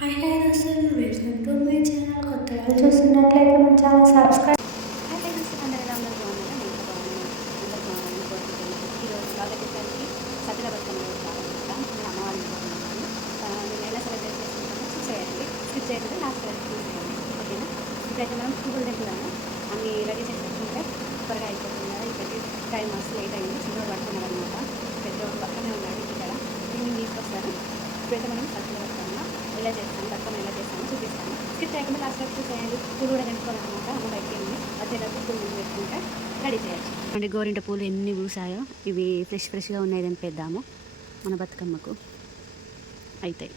Hi దోస్తులు, welcome to my channel. కొత్త వాళ్ళు చూస్తున్నట్లయితే మన ఛానల్ సబ్స్క్రైబ్. హాయ్ ఫ్రెండ్స్, అందరూ ఎలా ఉన్నారు? బాగున్నారా? నేను కూడా బాగున్నాను. అందరూ బాగున్నారని కోరుకుంటున్నాను. ఈరోజు స్వాగత వచ్చేసరికి సతుల బతుకమ్మ రోజు బాగుంటా నేను అమ్మ వాళ్ళ ఇంట్లో ఉన్నాను. నేను ఎలా సెలబ్రేట్ చేసుకుంటానో చూసేయండి. స్కిప్ చేయకుండా లాస్ట్ వరకు చూసేయండి, ఓకేనా? ఇప్పుడైతే మనం పువ్వులు తెచ్చుకున్నాము, అన్నీ రెడీ చేసి పెట్టుకుంటే త్వరగా అయిపోతుంది కదా. ఇప్పటికి టైం మస్తు లేట్ అయింది. చిన్నోడు పడుతున్నాడు అనమాట. పెద్దోడు పక్కనే ఉన్నాడు ఇక్కడ. నేను తీసుకొస్తాను. ఇప్పుడైతే మనం సతుల బతుకమ్మ ఎలా చేస్తాను, బతుకమ్మ ఎలా చేస్తానో చూపిస్తాను. స్కిప్ చేయకుండా లాస్ట్ వరకు చూసేయండి. పూలు కూడా తెచ్చుకోవాలన్నమాట. అమ్మ బయటికి వెళ్ళి వచ్చేటప్పుడు పూలు పెట్టుకుంటే రెడీ చేయొచ్చు. అంటే గోరింట పూలు ఎన్ని పూసాయో ఇవి ఫ్రెష్గా ఉన్నాయి తెంపేద్దాము. మన బతుకమ్మకు అవుతాయి.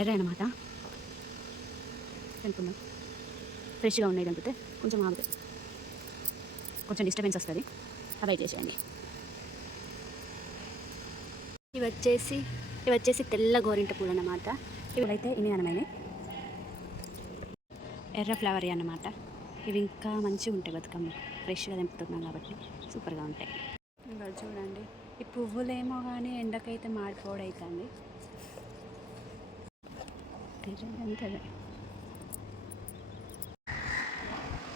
ఎర్ర అనమాట తెంపుకుందాం. ఫ్రెష్గా ఉన్నాయి తెంపితే కొంచెం ఆగుతాయి, కొంచెం డిస్టర్బెన్స్ వస్తుంది. అవి చేసేయండి. ఇవి వచ్చేసి తెల్ల గోరింట పూలు అన్నమాట. ఇవి అయితే ఇన్ని అనమైనవి ఎర్ర ఫ్లవర్ అన్నమాట. ఇవి ఇంకా మంచిగా ఉంటాయి. బతుకమ్మ ఫ్రెష్గా తెంపుతున్నాం కాబట్టి సూపర్గా ఉంటాయి. ఇంకా చూడండి, ఈ పువ్వులేమో కానీ ఎండకైతే మాడిపోవడవుతుంది.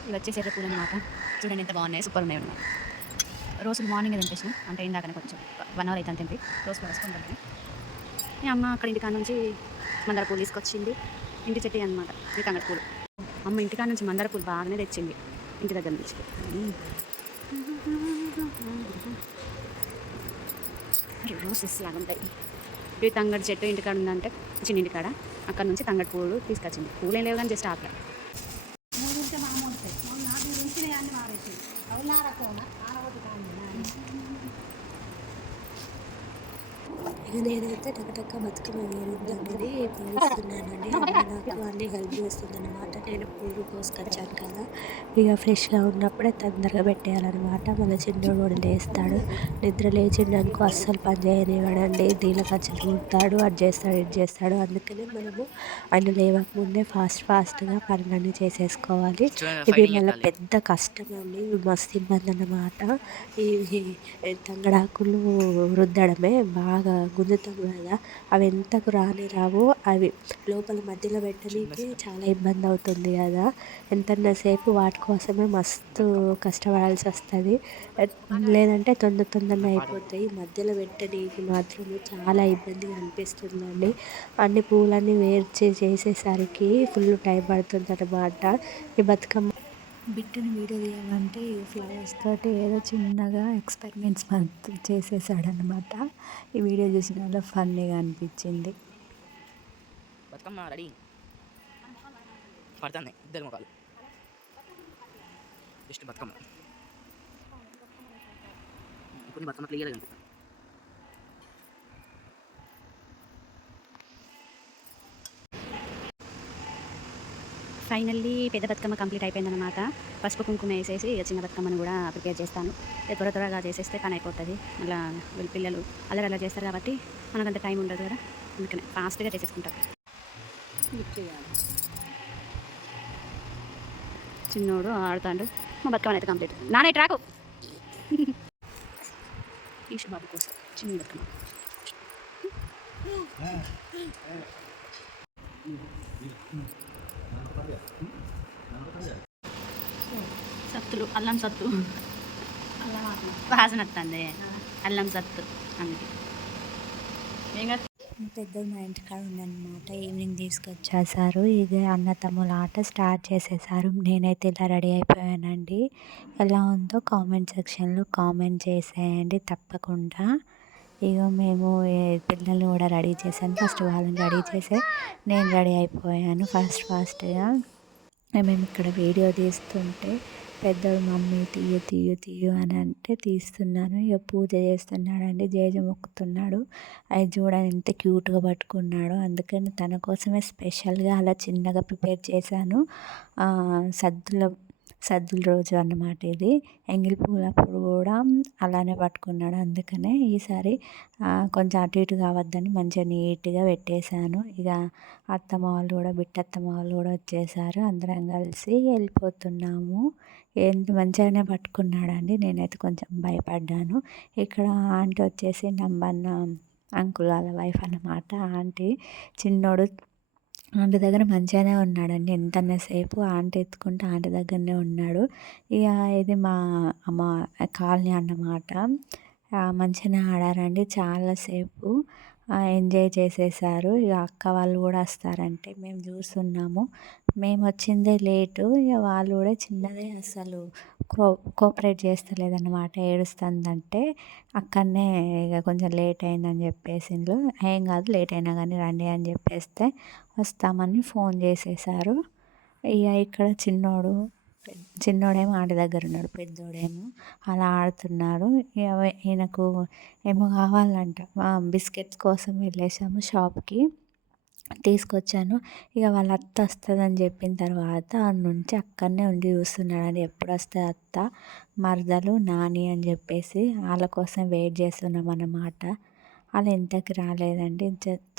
ఇవి వచ్చేసి ఎర్ర పూలు అన్నమాట. చూడండి ఎంత బాగున్నాయి, సూపర్ ఉన్నాయి. రోజులు మార్నింగ్ తెంపేసిన, అంటే ఇందాకనే కొంచెం 1 అవర్ అయితే తెంపి రోజులు వస్తుంది. మీ అమ్మ అక్కడ ఇంటికాడ నుంచి మందార పూలు తీసుకొచ్చింది. ఇంటి చెట్టు అనమాట ఈ తంగడి పూలు. అమ్మ ఇంటికాడ నుంచి మందార పూలు బాగానే తెచ్చింది ఇంటి దగ్గర నుంచి. రోసెస్ లాగా ఉంటాయి. ఇవి తంగడి చెట్టు ఇంటికాడ ఉందంటే చిన్న ఇంటికాడ, అక్కడ నుంచి తంగడి పూలు తీసుకొచ్చింది. పూలు ఏం లేవు కానీ జస్ట్ ఆకలి. నేనైతే టకటక బతుకమ్మ వేరుద్దామని పేరుస్తున్నానండి. నాకు అన్నీ హెల్ప్ చేస్తుంది అనమాట. నేను పూలు కోసుకొచ్చాను కదా, ఇక ఫ్రెష్గా ఉన్నప్పుడే తొందరగా పెట్టేయాలన్నమాట. మళ్ళీ చిన్నోడు కూడా లేస్తాడు. నిద్ర లేచిండనుకో అస్సలు పని చేయనివ్వడండి. దీని ఖర్చులు కూడతాడు, అది చేస్తాడు, ఇది చేస్తాడు. అందుకనే మనము ఆయన లేవకముందే ఫాస్ట్గా పనులన్నీ చేసేసుకోవాలి. ఇవి మళ్ళీ పెద్ద కష్టం అండి. ఇవి మస్తు ఇబ్బంది అన్నమాట. ఇవి తంగడాకులు రుద్దడమే బాగా గుంజుతాం కదా, అవి ఎంతకు రాని రావు. అవి లోపల మధ్యలో పెట్టడానికి చాలా ఇబ్బంది అవుతుంది కదా. ఎంతసేపు వాటి కోసమే మస్తు కష్టపడాల్సి వస్తుంది. లేదంటే తొందరనే అయిపోతాయి. మధ్యలో పెట్టడానికి మాత్రం చాలా ఇబ్బందిగా అనిపిస్తుందండి. అన్ని పూలన్నీ చేసేసరికి ఫుల్ టైం పడుతుంది అన్నమాట. ఈ బతుకమ్మ బిట్టుని వీడియో తీయాలంటే ఫ్లవర్స్ తోటి ఏదో చిన్నగా ఎక్స్పెరిమెంట్స్ చేసేసాడనమాట. ఈ వీడియో చూసిన వల్ల ఫన్నీగా అనిపించింది. బతుకమ్మ రెడీ పడుతుంది. ఇద్దరు మొక్కలు జస్ట్ బతుకమ్మ. కొన్ని బతుకమ్మ క్లియర్గా కనిపిస్తుంది. ఫైనల్లీ పెద్ద బతుకమ్మ కంప్లీట్ అయిపోయిందనమాట. పసుపు కుంకుమ వేసేసి చిన్న బతుకమ్మను కూడా ప్రిపేర్ చేస్తాను. త్వరగా చేసేస్తే పని అయిపోతుంది. అలా వీళ్ళ పిల్లలు అలా చేస్తారు కాబట్టి మనకంత టైం ఉండదు కదా, అందుకనే ఫాస్ట్గా చేసేసుకుంటారు. చిన్నోడు ఆడుతాడు. మా బతుకమ్మ అయితే కంప్లీట్. నానే ట్రాకు ఈషు బాబు కోసం చిన్న బతుకమ్మ. సత్తులు, అల్లం సత్తు వాసన వస్తుంది. అల్లం సత్తు అందుకే. పెద్ద మా ఇంటికాడ ఉందన్నమాట. ఈవినింగ్ తీసుకొచ్చేసారు. ఇక అన్న తమ్ముల ఆట స్టార్ట్ చేసేసారు. నేనైతే ఇలా రెడీ అయిపోయానండి. ఎలా ఉందో కామెంట్ సెక్షన్లో కామెంట్ చేసేయండి తప్పకుండా. ఇక మేము పిల్లల్ని కూడా రెడీ చేశాను. ఫస్ట్ వాళ్ళని రెడీ చేసే నేను రెడీ అయిపోయాను ఫాస్ట్గా. మేము ఇక్కడ వీడియో తీస్తుంటే పెద్దోడు మమ్మీ తీయు అని అంటే తీస్తున్నాను. ఇక పూజ చేస్తున్నాడండి, జేజ మొక్కుతున్నాడు. అది చూడండి ఎంత క్యూట్గా పట్టుకున్నాడు. అందుకని తన కోసమే స్పెషల్గా అలా చిన్నగా ప్రిపేర్ చేశాను. సద్దుల రోజు అన్నమాట ఇది. ఎంగిలి పూలప్పుడు కూడా అలానే పట్టుకున్నాడు. అందుకనే ఈసారి కొంచెం అటు ఇటు కావద్దని మంచిగా నీట్గా పెట్టేశాను. ఇక అత్తమ్మ వాళ్ళు కూడా బిట్టత్తమ్మ వాళ్ళు కూడా వచ్చేసారు. అందరం కలిసి వెళ్ళిపోతున్నాము. ఎంత మంచిగానే పట్టుకున్నాడండి. నేనైతే కొంచెం భయపడ్డాను. ఇక్కడ ఆంటీ వచ్చేసి నంబన్న అంకుల్ వాళ్ళ వైఫ్ అన్నమాట ఆంటీ. చిన్నోడు ఆంటీ దగ్గర మంచిగానే ఉన్నాడండి. ఎంతసేపు ఆంటీ ఎత్తుకుంటే ఆంటీ దగ్గరనే ఉన్నాడు. ఇక ఇది మా కాలనీ అన్నమాట. మంచిగానే ఆడారండి చాలాసేపు. ఎంజాయ్ చేసేసారు. ఇక అక్క వాళ్ళు కూడా వస్తారంటే మేము చూస్తున్నాము. మేము వచ్చిందే లేటు. ఇక వాళ్ళు కూడా చిన్నదే అసలు కోఆపరేట్ చేస్తలేదన్నమాట. ఏడుస్తుందంటే అక్కడనే ఇక కొంచెం లేట్ అయిందని చెప్పేసిండ్రు. ఏం కాదు లేట్ అయినా కానీ రండి అని చెప్పేస్తే వస్తామని ఫోన్ చేసేసారు. ఇక ఇక్కడ చిన్నోడేమో ఆంటీ దగ్గర ఉన్నాడు, పెద్దోడేమో అలా ఆడుతున్నారు. ఇక ఈయనకు ఏమో కావాలంట. బిస్కెట్స్ కోసం వెళ్ళేసాము షాప్కి, తీసుకొచ్చాను. ఇక వాళ్ళ అత్త వస్తుందని చెప్పిన తర్వాత నుంచి అక్కడనే ఉండి చూస్తున్నాడు. ఎప్పుడు వస్తుంది అత్త, మరదలు, నాని అని చెప్పేసి వాళ్ళ కోసం వెయిట్ చేస్తున్నాం అన్నమాట. వాళ్ళు ఇంతకి రాలేదండి.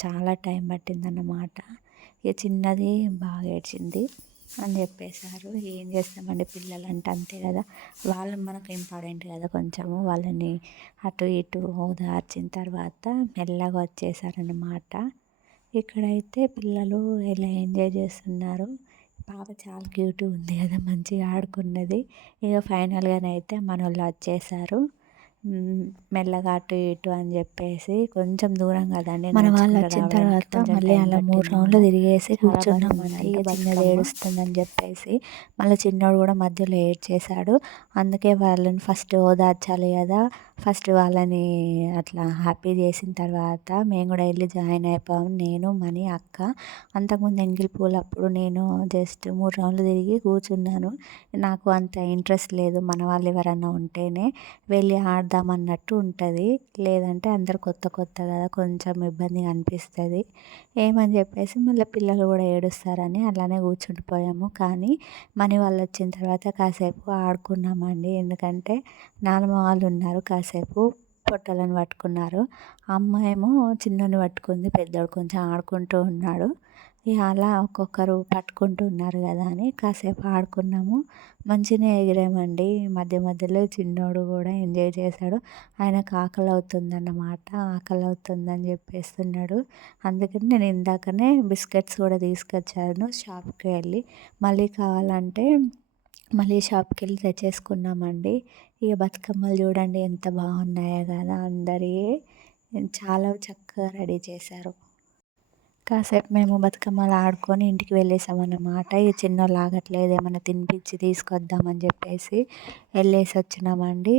చాలా టైం పట్టిందన్నమాట. ఇక చిన్నది బాగా ఏడ్చింది అని చెప్పేశారు. ఏం చేస్తామండి, పిల్లలు అంటే అంతే కదా, వాళ్ళు మనకు ఇంపార్టెంట్ కదా. కొంచెము వాళ్ళని అటు ఇటు ఓదార్చిన తర్వాత మెల్లగా వచ్చేసారన్నమాట. ఇక్కడైతే పిల్లలు ఎలా ఎంజాయ్ చేస్తున్నారు. పాప చాలా క్యూట్గా ఉంది కదా, మంచిగా ఆడుకున్నది. ఇక ఫైనల్గానైతే మన వాళ్ళు వచ్చేసారు. మెల్లగా అటు ఇటు అని చెప్పేసి కొంచెం దూరం కదండి మన వాళ్ళు వచ్చిన తర్వాత మళ్ళీ అలా 3 రౌండ్లు తిరిగేసి కూర్చున్నామండి. ఇక చిన్నది ఏడుస్తుందని చెప్పేసి మళ్ళీ చిన్నోడు కూడా మధ్యలో ఏడ్చేశాడు. అందుకే వాళ్ళని ఫస్ట్ ఓదార్చాలి కదా. ఫస్ట్ వాళ్ళని అట్లా హ్యాపీ చేసిన తర్వాత మేము కూడా వెళ్ళి జాయిన్ అయిపోయాము. నేను, మనీ, అక్క. అంతకుముందు ఎంగిల్ పూల్ అప్పుడు నేను జస్ట్ 3 రౌండ్లు తిరిగి కూర్చున్నాను. నాకు అంత ఇంట్రెస్ట్ లేదు. మన వాళ్ళు ఎవరన్నా ఉంటేనే వెళ్ళి ఆడదామన్నట్టు ఉంటుంది. లేదంటే అందరు కొత్త కదా, కొంచెం ఇబ్బందిగా అనిపిస్తుంది. ఏమని చెప్పేసి మళ్ళీ పిల్లలు కూడా ఏడుస్తారని అలానే కూర్చుండిపోయాము. కానీ మనీ వాళ్ళు వచ్చిన తర్వాత కాసేపు ఆడుకున్నామండి. ఎందుకంటే నానమ్మ వాళ్ళు ఉన్నారు. కాసేపు పొట్టలను పట్టుకున్నారు. అమ్మ ఏమో చిన్నోని పట్టుకుంది, పెద్దోడు కొంచెం ఆడుకుంటూ ఉన్నాడు. ఇక అలా ఒక్కొక్కరు పట్టుకుంటూ ఉన్నారు కదా అని కాసేపు ఆడుకున్నాము. మంచిగానే ఎగిరామండి. మధ్యలో చిన్నోడు కూడా ఎంజాయ్ చేశాడు. ఆయనకు ఆకలి అవుతుందన్నమాట. ఆకలి అవుతుందని చెప్పేస్తున్నాడు. అందుకని నేను ఇందాకనే బిస్కెట్స్ కూడా తీసుకొచ్చాను షాప్కి వెళ్ళి. మళ్ళీ కావాలంటే మళ్ళీ షాప్కి వెళ్ళి తెచ్చేసుకున్నామండి. ఇక బతుకమ్మలు చూడండి ఎంత బాగున్నాయో కదా. అందరివి చాలా చక్కగా రెడీ చేశారు. కాసేపు మేము బతుకమ్మలు ఆడుకొని ఇంటికి వెళ్ళేసామన్నమాట. ఈ చిన్నోళ్ళు ఆగట్లేదు, ఏమైనా తినిపించి తీసుకొద్దామని చెప్పేసి వెళ్ళేసి వచ్చినామండి.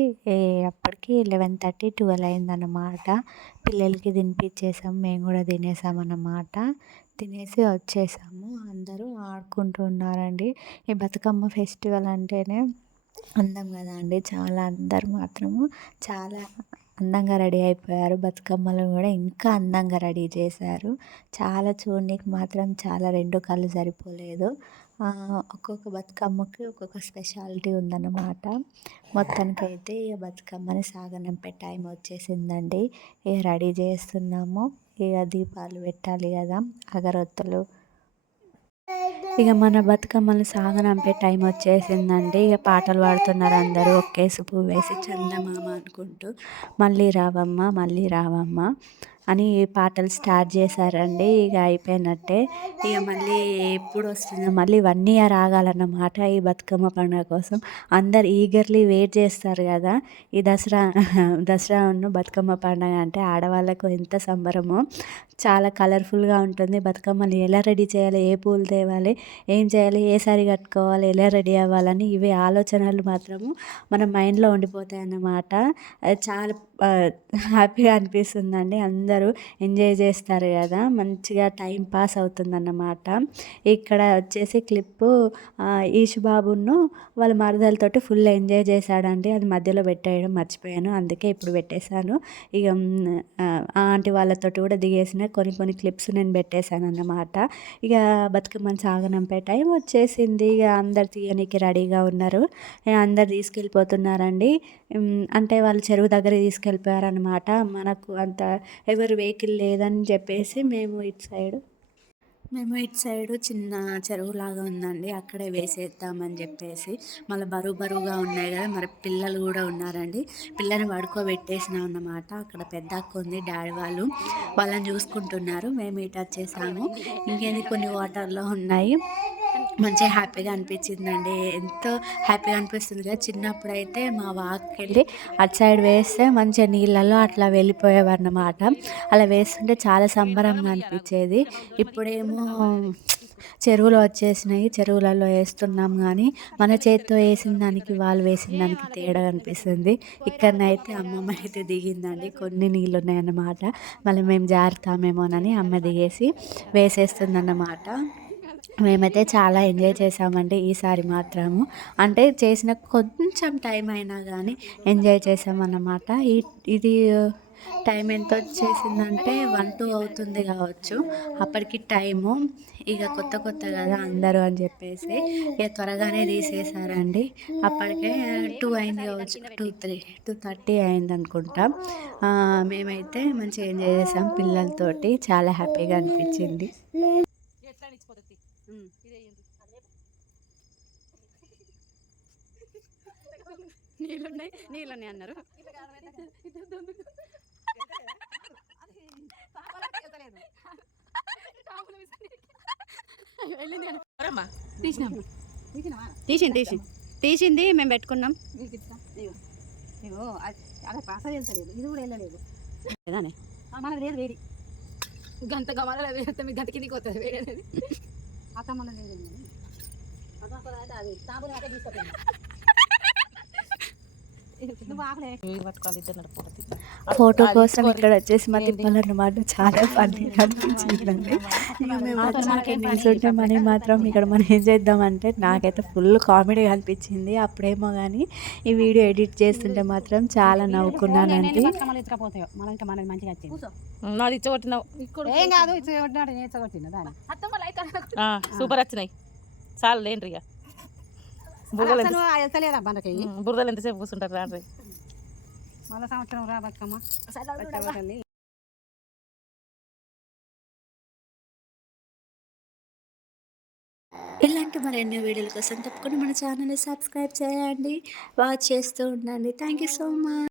అప్పటికి 11:30, 12 అయిందన్నమాట. పిల్లలకి తినిపించేసాం, మేము కూడా తినేసామన్నమాట. తినేసి వచ్చేసాము. అందరూ ఆడుకుంటూ ఉన్నారండి. ఈ బతుకమ్మ ఫెస్టివల్ అంటేనే అందం కదా అండి. చాలా అందరూ మాత్రము చాలా అందంగా రెడీ అయిపోయారు. బతుకమ్మలు కూడా ఇంకా అందంగా రెడీ చేశారు. చాలా చూడనీకి మాత్రం చాలా 2 కళ్ళు సరిపోలేదు. ఒక్కొక్క బతుకమ్మకి ఒక్కొక్క స్పెషాలిటీ ఉందన్నమాట. మొత్తానికైతే ఇక బతుకమ్మని సాగనంపే టైం వచ్చేసిందండి. ఇక రెడీ చేస్తున్నాము. ఇక దీపాలు పెట్టాలి కదా, అగరొత్తులు. ఇక మన బతుకమ్మలు సాగనంపే టైం వచ్చేసిందండి. ఇక పాటలు పాడుతున్నారు అందరూ. ఒక్కేసి పువ్వేసి చందమామ అనుకుంటూ మళ్ళీ రావమ్మ, మళ్ళీ రావమ్మ అని పాటలు స్టార్ట్ చేశారండి. ఇక అయిపోయినట్టే. ఇక మళ్ళీ ఎప్పుడు వస్తుందో, మళ్ళీ 1 year ఆగాలన్నమాట ఈ బతుకమ్మ పండుగ కోసం. అందరు ఈగర్లీ వెయిట్ చేస్తారు కదా. ఈ దసరా బతుకమ్మ పండుగ అంటే ఆడవాళ్ళకు ఎంత సంబరమో. చాలా కలర్ఫుల్గా ఉంటుంది. బతుకమ్మని ఎలా రెడీ చేయాలి, ఏ పూలు తేవాలి, ఏం చేయాలి, ఏ సారీ కట్టుకోవాలి, ఎలా రెడీ అవ్వాలని ఇవే ఆలోచనలు మాత్రము మన మైండ్లో ఉండిపోతాయి అన్నమాట. చాలా హ్యాపీగా అనిపిస్తుందండి. అందరూ ఎంజాయ్ చేస్తారు కదా, మంచిగా టైం పాస్ అవుతుందన్నమాట. ఇక్కడ వచ్చేసి క్లిప్పు ఈష్ బాబును వాళ్ళ మరదలతోటి ఫుల్ ఎంజాయ్ చేశాడండి. అది మధ్యలో పెట్టేయడం మర్చిపోయాను, అందుకే ఇప్పుడు పెట్టేశాను. ఇక ఆంటీ వాళ్ళతోటి కూడా దిగేసిన కొన్ని క్లిప్స్ నేను పెట్టేశాను అన్నమాట. ఇక బతుకమ్మని సాగనంపే టైం వచ్చేసింది. ఇక అందరు తీయనికి రెడీగా ఉన్నారు. అందరు తీసుకెళ్ళిపోతున్నారండి. అంటే వాళ్ళు చెరువు దగ్గరికి తీసుకెళ్ళిపోయారనమాట. మనకు అంత ఎవరు వెహికల్ లేదని చెప్పేసి మేము ఇటు సైడ్ మేము ఇటు సైడు చిన్న చెరువులాగా ఉందండి. అక్కడే వేసేద్దామని చెప్పేసి, మళ్ళీ బరువుగా ఉన్నాయి కదా, మరి పిల్లలు కూడా ఉన్నారండి. పిల్లని పడుకోబెట్టేసినాం అన్నమాట. అక్కడ పెద్ద అక్క ఉంది, డాడీ వాళ్ళు వాళ్ళని చూసుకుంటున్నారు. మేము ఇటు వచ్చేసాము. ఇంకేంది కొన్ని వాటర్లో ఉన్నాయి. మంచిగా హ్యాపీగా అనిపించిందండి. ఎంతో హ్యాపీగా అనిపిస్తుంది కదా. చిన్నప్పుడైతే మా వాక్కెళ్ళి అటు సైడ్ వేస్తే మంచిగా నీళ్ళల్లో అట్లా వెళ్ళిపోయేవన్నమాట. అలా వేస్తుంటే చాలా సంబరంగా అనిపించేది. ఇప్పుడేమో చెరువులు వచ్చేసినాయి, చెరువులలో వేస్తున్నాం కానీ మన చేత్తో వేసిన దానికి వాళ్ళు వేసిన దానికి తేడా అనిపిస్తుంది. ఇక్కడనైతే అమ్మమ్మ అయితే దిగిందండి. కొన్ని నీళ్ళు ఉన్నాయన్నమాట. మళ్ళీ మేము జారుతామేమోనని అమ్మ దిగేసి వేసేస్తుందన్నమాట. మేమైతే చాలా ఎంజాయ్ చేసామండి ఈసారి మాత్రము. అంటే చేసిన కొంచెం టైం అయినా కానీ ఎంజాయ్ చేసామన్నమాట. ఇది టైం ఎంత వచ్చేసిందంటే 1-2 అవుతుంది కావచ్చు అప్పటికి టైము. ఇక కొత్త కదా అందరూ అని చెప్పేసి ఇక త్వరగానే తీసేసారండి. అప్పటికే 2 అయింది కావచ్చు, 2:30 అయింది అనుకుంటా. మేమైతే మంచిగా ఎంజాయ్ చేసాం పిల్లలతోటి. చాలా హ్యాపీగా అనిపించింది. నీళ్ళున్నాయి అన్నారు. తీసింది మేము పెట్టుకున్నాం. అలా పాస వెళ్తలేదు, ఇది కూడా వెళ్ళలేదు లేదానే. మనది లేదు వేడి, గంత గమల వేస్తే మీకు గంట కిందికి వస్తుంది వేడి అనేది. అత్తమ్మల లేదు ఫోటో కోసం ఇక్కడ వచ్చేసి మా తిప్పాలన్నమాట. చాలా ఫన్నీగా అనిపించిందండి. ఇక మేము వచ్చాక నిల్చుంటే మనీ మాత్రం ఇక్కడ మనం ఏం చేద్దామంటే నాకైతే ఫుల్ కామెడీగా అనిపించింది. అప్పుడేమో కానీ ఈ వీడియో ఎడిట్ చేస్తుంటే మాత్రం చాలా నవ్వుకున్నానండి. సూపర్ వచ్చినాయి. చాలు లేండి ఇక. బురదలు ఎంతసేపు కూర్చుంటారు రాండి. మళ్ళీ సంవత్సరం రా బతుకమ్మ. ఇలాంటి మరెన్నో వీడియోల కోసం తప్పకుండా మన ఛానల్ని సబ్స్క్రైబ్ చేయండి, వాచ్ చేస్తూ ఉండండి. Thank you so much.